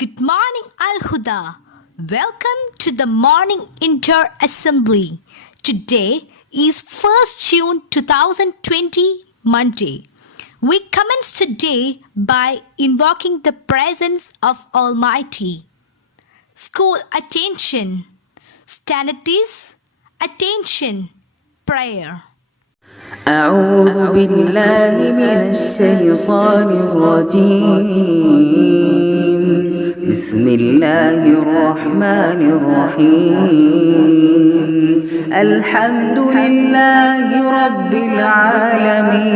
Good morning, Alhuda. Welcome to the morning inter-assembly. Today is 1st June 2020, Monday. We commence today by invoking the presence of Almighty. School attention. Standards, attention, prayer. أعوذ بالله من الشيطان الرجيم بسم الله الرحمن الرحيم الحمد لله رب العالمين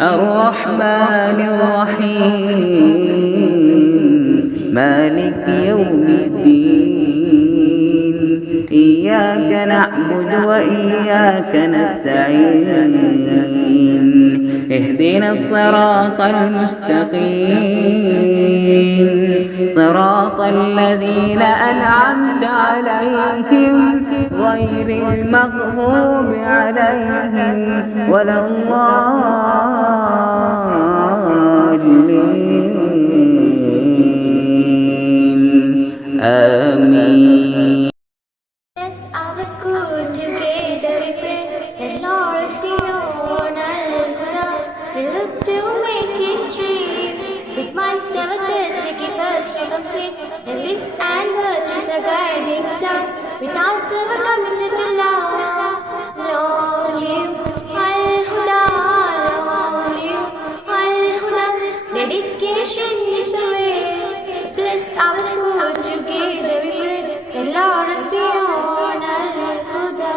الرحمن الرحيم مالك يوم الدين إياك نعبد وإياك نستعين اهدنا الصراط المستقيم صراط الذين أنعمت عليهم غير المغضوب عليهم ولا الضالين آمين. Our school together we pray that Lord is beyond Alhuda. We look to make history with minds never thirst to keep us from sin. The lips and virtues are guiding stars without ever committed to love. Long live Alhuda, long live Alhuda. Dedication is the way. Bless our school together we pray that Lord is beyond Alhuda.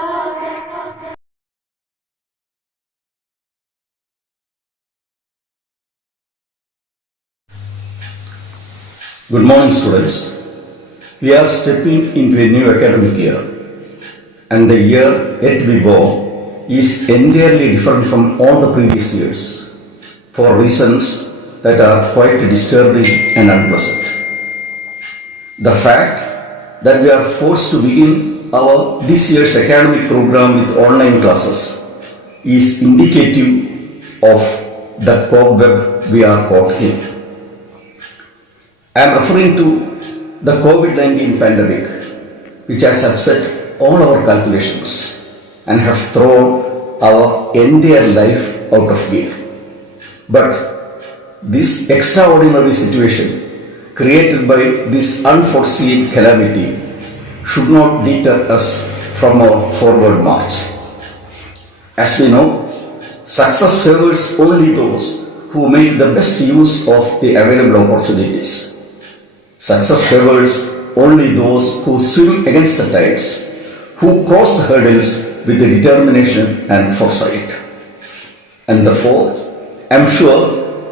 Good morning, students. We are stepping into a new academic year, and the year yet we bore is entirely different from all the previous years for reasons that are quite disturbing and unpleasant. The fact that we are forced to begin our this year's academic program with online classes is indicative of the cobweb we are caught in. I am referring to the COVID-19 pandemic, which has upset all our calculations and have thrown our entire life out of gear. But this extraordinary situation created by this unforeseen calamity should not deter us from our forward march. As we know, success favors only those who make the best use of the available opportunities. Success favors only those who swim against the tides, who cross the hurdles with the determination and foresight. And therefore, I am sure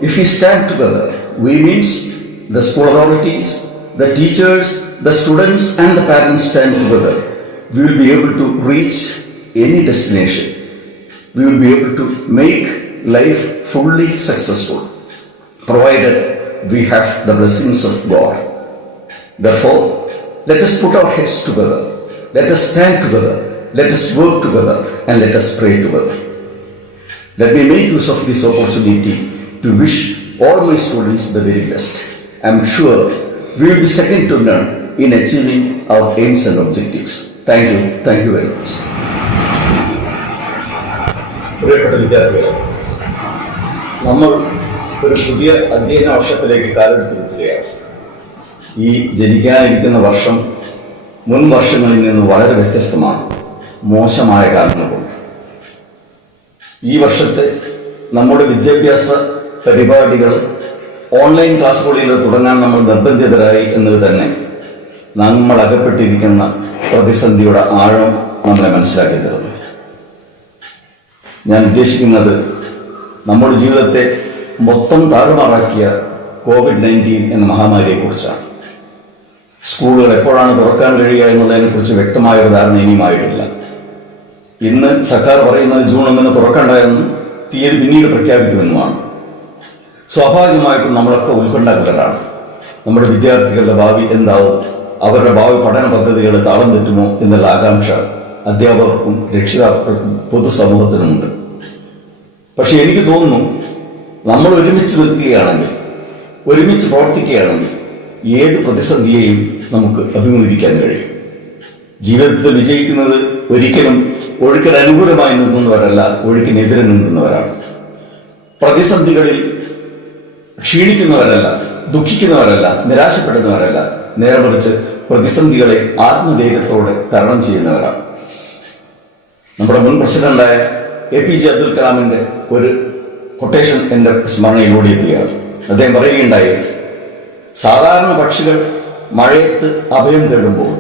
if we stand together, we means the school authorities, the teachers, the students and the parents stand together, we will be able to reach any destination. We will be able to make life fully successful, provided we have the blessings of God. Therefore, let us put our heads together, let us stand together, let us work together and let us pray together. Let me make use of this opportunity to wish all my students the very best. I am sure we will be second to none in achieving our aims and objectives. Thank you very much. പ്രിയപ്പെട്ട വിദ്യാർത്ഥികളെ, നമ്മൾ ഒരു പുതിയ അധ്യയന വർഷത്തിലേക്ക് കാലെടുത്ത് വെക്കുകയാണ്. ഈ ജനിക്കാനിരിക്കുന്ന വർഷം മുൻ വർഷങ്ങളിൽ നിന്ന് വളരെ വ്യത്യസ്തമാണ്, മോശമായ കാരണങ്ങൾ കൊണ്ട്. ഈ വർഷത്തെ നമ്മുടെ വിദ്യാഭ്യാസ പരിപാടികൾ ഓൺലൈൻ ക്ലാസ്സുകളിൽ തുടങ്ങാൻ നമ്മൾ നിർബന്ധിതരായി എന്നത് തന്നെ നമ്മൾ അകപ്പെട്ടിരിക്കുന്ന പ്രതിസന്ധിയുടെ ആഴം നമ്മളെ മനസ്സിലാക്കി തരുന്നു. ഞാൻ ഉദ്ദേശിക്കുന്നത് നമ്മുടെ ജീവിതത്തെ മൊത്തം താറുമാറാക്കിയ COVID-19 എന്ന മഹാമാരിയെക്കുറിച്ചാണ്. സ്കൂളുകൾ എപ്പോഴാണ് തുറക്കാൻ കഴിയുക എന്നതിനെക്കുറിച്ച് വ്യക്തമായ ഒരു ധാരണ ഇനിയുമായിട്ടില്ല. ഇന്ന് സർക്കാർ പറയുന്നത് ജൂൺ 1 തുറക്കേണ്ടതെന്നും തീയതി പിന്നീട് പ്രഖ്യാപിക്കുമെന്നുമാണ്. സ്വാഭാവികമായിട്ടും നമ്മളൊക്കെ ഉത്കണ്ഠാകുലരാണ്. നമ്മുടെ വിദ്യാർത്ഥികളുടെ ഭാവി എന്താവും, അവരുടെ ഭാവി പഠന പദ്ധതികൾ താളം തെറ്റുമോ എന്നുള്ള ആകാംക്ഷ അധ്യാപകർക്കും രക്ഷിതാക്കൾക്കും പൊതുസമൂഹത്തിനുമുണ്ട്. പക്ഷെ എനിക്ക് തോന്നുന്നു നമ്മൾ ഒരുമിച്ച് നിൽക്കുകയാണെങ്കിൽ ഒരുമിച്ച് പ്രവർത്തിക്കുകയാണെങ്കിൽ ഏത് പ്രതിസന്ധിയെയും നമുക്ക് അഭിമുഖീകരിക്കാൻ കഴിയും. ജീവിതത്തിൽ വിജയിക്കുന്നത് ഒരിക്കലും ഒഴുക്കിന് അനുകൂലമായി നിൽക്കുന്നവരല്ല, ഒഴുക്കിനെതിരെ നിൽക്കുന്നവരാണ്. പ്രതിസന്ധികളിൽ ക്ഷീണിക്കുന്നവരല്ല, ദുഃഖിക്കുന്നവരല്ല, നിരാശപ്പെടുന്നവരല്ല, നേരെ മറിച്ച് പ്രതിസന്ധികളെ ആത്മധൈര്യത്തോടെ തരണം ചെയ്യുന്നവരാണ്. നമ്മുടെ മുൻ പ്രസിഡന്റായ APJ അബ്ദുൽ കലാമിന്റെ ഒരു കൊട്ടേഷൻ എൻ്റെ സ്മരണയിലൂടെ എത്തുകയാണ്. അദ്ദേഹം പറയുകയുണ്ടായി, സാധാരണ പക്ഷികൾ മഴയത്ത് അഭയം തേടുമ്പോൾ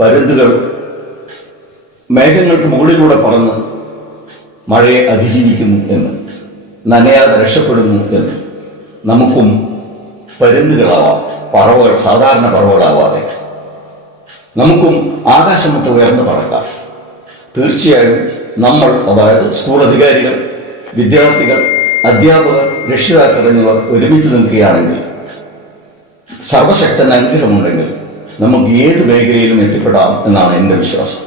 പരുന്തുകൾ മേഘങ്ങൾക്ക് മുകളിലൂടെ പറന്ന് മഴയെ അതിജീവിക്കുന്നു എന്ന്, നനയാതെ രക്ഷപ്പെടുന്നു എന്ന്. നമുക്കും പരുന്തുകളാവാം, പറവകൾ, സാധാരണ പറവകളാവാതെ നമുക്കും ആകാശമൊട്ട് ഉയർന്നു പറക്കാം. തീർച്ചയായും നമ്മൾ, അതായത് സ്കൂൾ അധികാരികൾ, വിദ്യാർത്ഥികൾ, അധ്യാപകർ, രക്ഷിതാക്കൾ എന്നിവർ ഒരുമിച്ച് നിൽക്കുകയാണെങ്കിൽ, സർവശക്തൻ അനുഗ്രഹമുണ്ടെങ്കിൽ നമുക്ക് ഏത് മേഖലയിലും എത്തിപ്പെടാം എന്നാണ് എൻ്റെ വിശ്വാസം.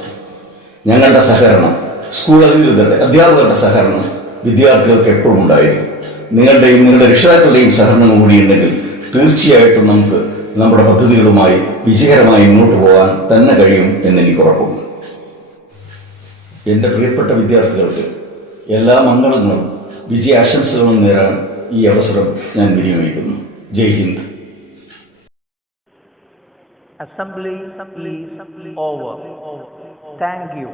ഞങ്ങളുടെ സഹകരണം, സ്കൂൾ അധികൃതരുടെ, അധ്യാപകരുടെ സഹകരണം വിദ്യാർത്ഥികൾക്ക് എപ്പോഴും ഉണ്ടായിരിക്കും. നിങ്ങളുടെയും നിങ്ങളുടെ രക്ഷിതാക്കളുടെയും സഹകരണം കൂടിയുണ്ടെങ്കിൽ തീർച്ചയായിട്ടും നമുക്ക് നമ്മുടെ പദ്ധതികളുമായി വിജയകരമായി മുന്നോട്ട് പോകാൻ തന്നെ കഴിയും എന്നെനിക്ക് ഉറപ്പുണ്ട്. എൻ്റെ പ്രിയപ്പെട്ട വിദ്യാർത്ഥികൾക്ക് എല്ലാ മംഗളങ്ങളും വിജയാശംസകളും നേരാൻ ഈ അവസരം ഞാൻ വിനിയോഗിക്കുന്നു. ജയ് Hind. Assembly is over. Thank you.